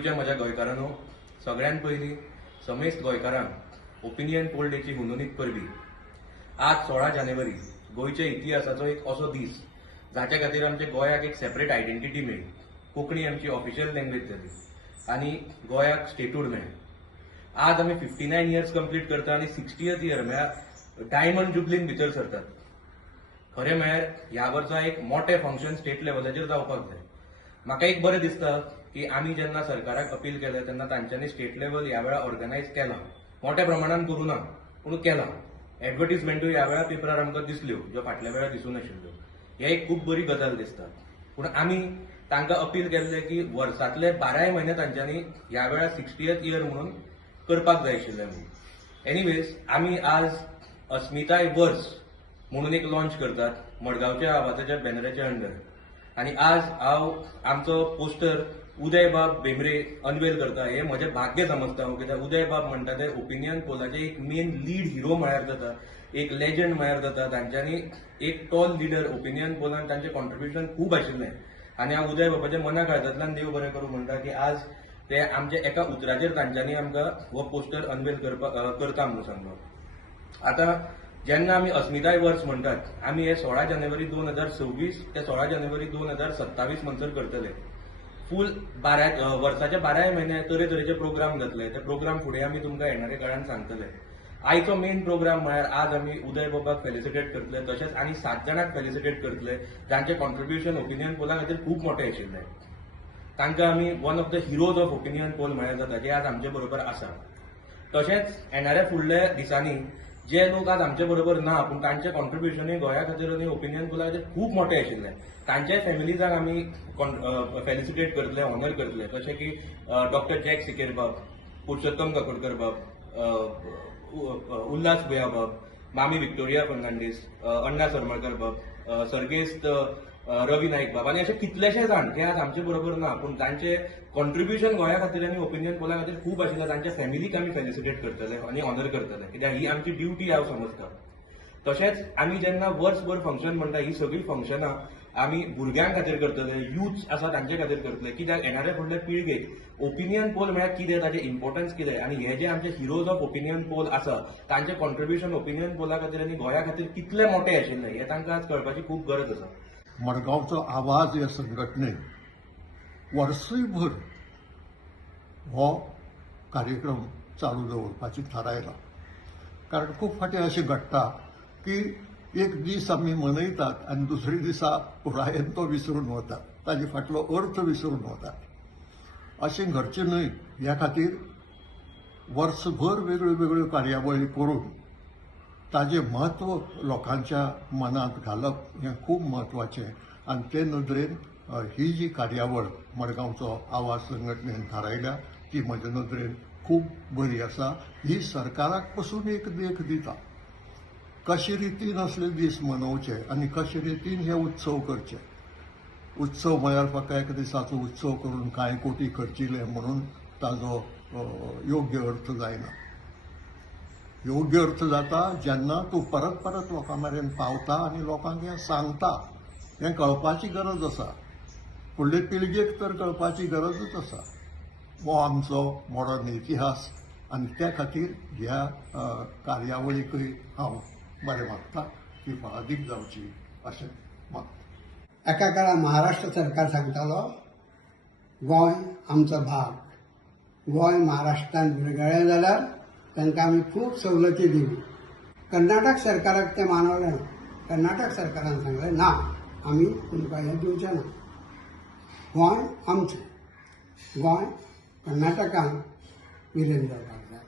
गोयच्या म्हज्या गोंयकारांनो, सगळ्यात पयलीं समेस्त गोंयकारांक ओपिनियन पोल डेची हुनूनीत परबीं. आज 16 जानेवारी गोंयच्या इतिहासाचो एक असो दीस जाचे खातीर आमच्या गोंयाक एक सेपरेट आयडेंटिटी मेळ्ळी. कोंकणी आमची ऑफिशियल लँग्वेज जाली आनी गोंयाक स्टेटूड मेळ्ळें. आज आमी 59 इयर्स कंप्लीट करता आनी 60th इयर म्हळ्यार डायमंड जुबलीन भितर सरतात. खरें म्हळ्यार ह्या वर्सा एक मोठें फंक्शन स्टेट लेवलाचेर जावपाक जाय. म्हाका एक बरें दिसता की आमी जेन्ना सरकाराक अपील केलें तेन्ना तांच्यांनी स्टेट लेवल ह्या वेळा ऑर्गनायज केलां. मोठ्या प्रमाणात करूं ना पूण केलां. एडवर्टिजमेंटूय ह्या वेळा पेपरार आमकां दिसल्यो ज्यो फाटल्या वेळा दिसूं नाशिल्ल्यो. हे एक खूब बरी गजाल दिसता. पूण आमी तांकां अपील केल्लें की वर्सांतले 12 म्हयने तांच्यांनी ह्या वेळा 60th इयर म्हणून करपाक जाय आशिल्लें म्हणून. एनिवेज आमी आज अस्मिताय वर्स म्हणून एक लॉन्च करतात मडगांवच्या आवाजाच्या बॅनराच्या अंडर. आनी आज हांव आमचो पोस्टर उदय बाब भेंब्रे अनवेल करता. हें म्हजें भाग्य समजता हांव, कित्याक उदय बाब म्हणटा ते ओपिनियन पोलाचे एक मेन लीड हिरो म्हळ्यार जाता, एक लेजंड म्हळ्यार जाता. तांच्यांनी एक टॉल लिडर ओपिनियन पोलान तांचें कॉन्ट्रिब्युशन खूब आशिल्लें आनी हांव उदय बाबाच्या मना काळजांतल्यान देव बरें करूं म्हणटा की आज ते आमच्या एका उतराचेर तांच्यांनी आमकां हो पोस्टर अनवेल करता म्हणून सांगलो. आतां जेन्ना आमी अस्मिताय वर्स म्हणटात, आमी हे 16 जानेवारी 2026 ते 16 जानेवारी 2027 म्हणसर करतले. फूल वर्साचे 12 म्हयने तरेतरेचे प्रोग्राम जातले. ते प्रोग्राम फुडें आमी तुमकां येणाऱ्या काळान सांगतले. आयचो मेन प्रोग्राम म्हळ्यार आज आमी उदय बाबाक फेलिसिटेट करतले, तशेंच आनी 7 जाणांक फेलिसिटेट करतले जांचें कॉन्ट्रिब्युशन ओपिनियन पोला खातीर खूब मोठें आशिल्लें. तांकां आमी one of the heroes of opinion poll म्हळ्यार जाता, जे आज आमचे बरोबर आसा. तशेंच येणाऱ्या फुडल्या दिसांनी जे लोक आज आमचे बरोबर ना पूण तांचें कॉन्ट्रिब्युशनूय गोंया खातीर आनी ओपिनियन पोला खातीर खूब मोठें आशिल्लें. तांच्या फॅमिलीजांक आमी फेलिसिटेट करतले, ऑनर करतले. जशें की डॉक्टर जॅक सिकेर बाब, पुरुषोत्तम काकोडकर बाब, उल्हास भुया बाब, मामी विक्टोरिया फर्नांडीस, अण्णा सरमळकर बाब, सर्गेस्त रवी नाईक बाब आनी अशे कितलेशे जाण जे आज आमचे बरोबर ना पूण तांचे कॉन्ट्रिब्युशन गोंया खातीर आनी ओपिनियन पोला खातीर खूब आशिल्लें. तांच्या फॅमिलीक आमी फेलिसिटेट करतले आनी ऑनर करतले, कित्याक ही आमची ड्युटी हांव समजता. तशेंच आमी जेन्ना वर्सभर फंक्शन म्हणटा, ही सगळीं फंक्शनां आमी भुरग्यां खातीर करतले, यूथ आसा तांचे खातीर करतले. कित्याक येणाऱ्या फुडल्या पिळगेक ओपिनियन पोल म्हळ्यार कितें, ताचें इम्पॉर्टन्स कितें आनी हे जे आमचे हिरोज ऑफ ओपिनियन पोल आसा तांचें कॉन्ट्रिब्युशन ओपिनियन पोला खातीर आनी गोंया खातीर कितलें मोठें आशिल्लें हें तांकां आज कळपाची खूब गरज आसा. मडगांवचो आवाज ह्या संघटनेन वर्सभर हो कार्यक्रम चालू दवरपाची थारायला. कारण खूब फाटी अशें घडटा की एक दीस आमी मनयतात आनी दुसरे दिसा पुरायेन तो विसरून वतात, ताजे फाटलो अर्थ विसरून वतात. अशें घडचें न्हय. ह्या खातीर वर्सभर वेगळ्यो वेगळ्यो कार्यावळी करून ताजें म्हत्व लोकांच्या मनांत घालप हें खूब म्हत्वाचें. आनी ते नदरेन ही जी कार्यावळ मडगांवचो आवाज संघटनेन थारायल्या ती म्हजे नदरेन खूब बरी आसा. ही सरकाराक पसून एक देख दिता कशे रितीन असले दीस मनोवचे आनी कशे रितीन हे उत्सव करचे. उत्सव म्हळ्यार फकत एका दिसाचो उत्सव करून कांय कोटी खर्चिले म्हणून ताजो योग्य अर्थ जायना. योग्य अर्थ जाता जेन्ना तूं परत परत लोकां मेरेन पावता आनी लोकांक हें सांगता. हें कळपाची गरज आसा. फुडले पिळगेक तर कळपाची गरजूच आसा. हो आमचो मॉडर्न इतिहास आनी त्या खातीर ह्या कार्यावळीकय हांव बरें मागता की फळादीक जावची अशें मागता. एका काळार महाराष्ट्र सरकार सांगतालो गोंय आमचो भाग, गोंय महाराष्ट्रान विरगळ्ळें जाल्यार तांकां आमी खूब सवलती दिवं. कर्नाटक सरकाराक तें मानवलें ना. कर्नाटक सरकारान सांगलें ना, आमी तुमकां हें दिवचें ना. गोंय आमचें. गोंय कर्नाटकान विलीन जावपाक जाय.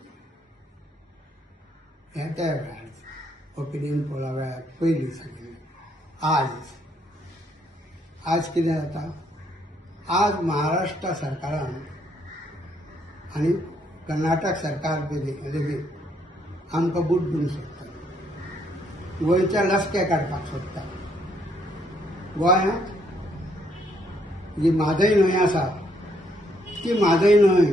हें त्या वेळार ओपिनियन पोला वेळार पयलीं सांगिल्लें. आज कितें जाता? आज महाराष्ट्र सरकारान आनी कर्नाटक सरकार लेगीत आमकां बुड्डून सोदता. गोंयचे लसके काडपाक सोदता. गोंयांत जी म्हादय न्हंय आसा ती म्हादय न्हंय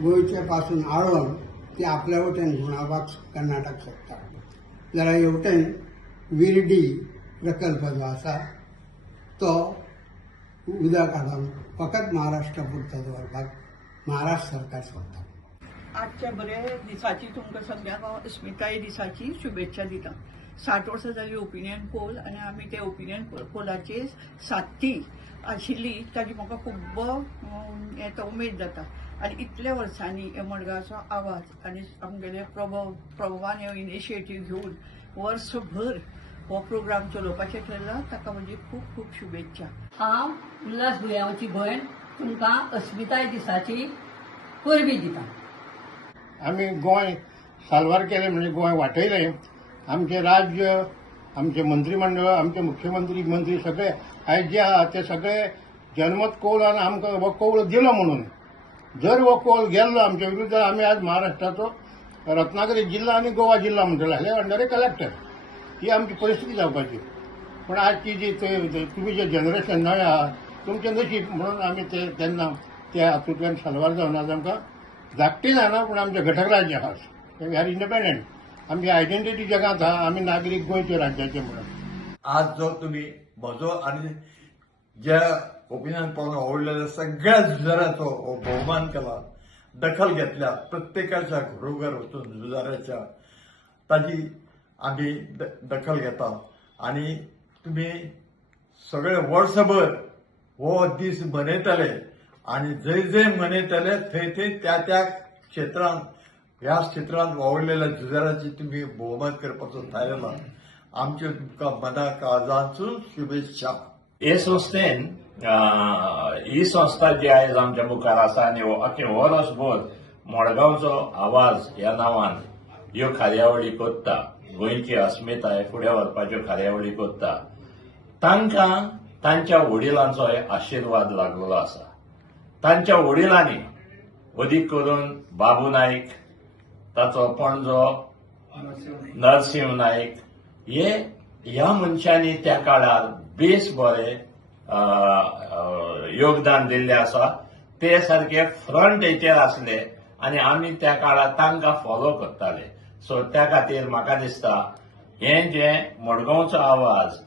गोंयचे पासून आळोवन ती आपल्या वटेन घुंवडावपाक कर्नाटक सोदता. जाल्यार हेवटेन विर्डी प्रकल्प जो आसा तो उदक हाडून फकत महाराष्ट्रा पुरतो दवरपाक महाराष्ट्र सरकार सोडटा. आजच्या बरे दिसाची तुमकां सगळ्यांक हांव अस्मिताय दिसाची शुभेच्छा दिता. 60 वर्सां जाली ओपिनियन पोल आनी आमी ते ओपिनियन पोलाचेर साथी आशिल्ली ताजी म्हाका खूब उमेद जाता. आनी इतल्या वर्सांनी हे मडगांवचो आवाज आनी आमगेले प्रभवान हे इनिशिएटीव घेवन वर्सभर हो प्रोग्राम चलोवपाचें ठरला. ताका म्हजी खूब खूब शुभेच्छा. हांव उल्हास भुयावची भयण तुमकां अस्मिताय दिसाची परबी दिता. आम्ही गोंय साल्वार केलें म्हणजे गोंय वाटयलें. आमचे राज्य, आमचे मंत्रिमंडळ, आमचे मुख्यमंत्री मंत्री सगळे आयज जे आहा ते सगळे जनमत कौलान आमकां हो कौल दिलो म्हणून. जर हो कौल गेल्लो आमच्या विरुद्ध आमी आज महाराष्ट्राचो रत्नागिरी जिल्हा आणि गोवा जिल्हा म्हणटले हे अंडर ए कलेक्टर. ही आमची परिस्थिती जावपाची. पण आजची जी तुम्ही जे जनरेशन नवे आहात तुमचे नशीब म्हणून आमी ते तेन्ना त्या हातूंतल्यान साल्वार जावन आज आमकां धाकटी जायना पूण आमचें घटक राज्य आहा. We are independent. आमची आयडेंटिटी जगात आहा. आमी नागरीक गोंयचे राज्याचे म्हणून. आज जो तुम्ही म्हजो आनी ज्या ओपिनियन पोलान आवडलेल्या सगळ्या झुजाऱ्याचो भोवमान केला, दखल घेतल्या, प्रत्येकाच्या घरोघर वचून झुजाऱ्याच्या ताजी आमी दखल घेता. आनी तुम्ही सगळे वर्सभर हो दीस मनयतले आनी जंय जंय मनयतले थंय थंय त्या त्या क्षेत्रांत ह्या क्षेत्रांत वावरलेल्या झुजाऱ्याची तुम्ही भोवमान करपाचो थारायला. आमच्यो तुमकां मना काळजांचो शुभेच्छा. हे संस्थेन ही संस्था जी आयज आमच्या मुखार आसा आनी अख्खे वर्सभर मडगांवचो आवाज ह्या नांवान ह्यो कार्यावळी करता, गोंयची अस्मिताय फुडें व्हरपाच्यो कार्यावळी करता. तांकां तांच्या वडिलांचो आशिर्वाद लागलेलो आसा. तांच्या वडिलांनी अदीक करून बाबू नायक, ताचो पणजो नरसिंह नायक ह्या मनशांनी त्या काळार बेस बरें योगदान दिल्लें आसा. ते सारखे फ्रंट हेचेर आसले आनी आमी त्या काळार तांकां फॉलो करताले. सो त्या खातीर म्हाका दिसता हें जें मडगांवचो आवाज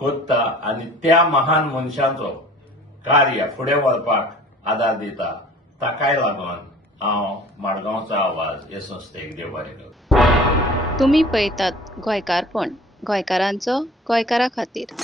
कोत्ता आनी त्या महान मनशांचो कार्य फुडें व्हरपाक आदार दिता, ताकाय लागून हांव मडगांवचो आवाज हे संस्थेक देव बरें करूं. तुम्ही पळयतात गोंयकारपण, गोंयकारांचो गोंयकारा खातीर.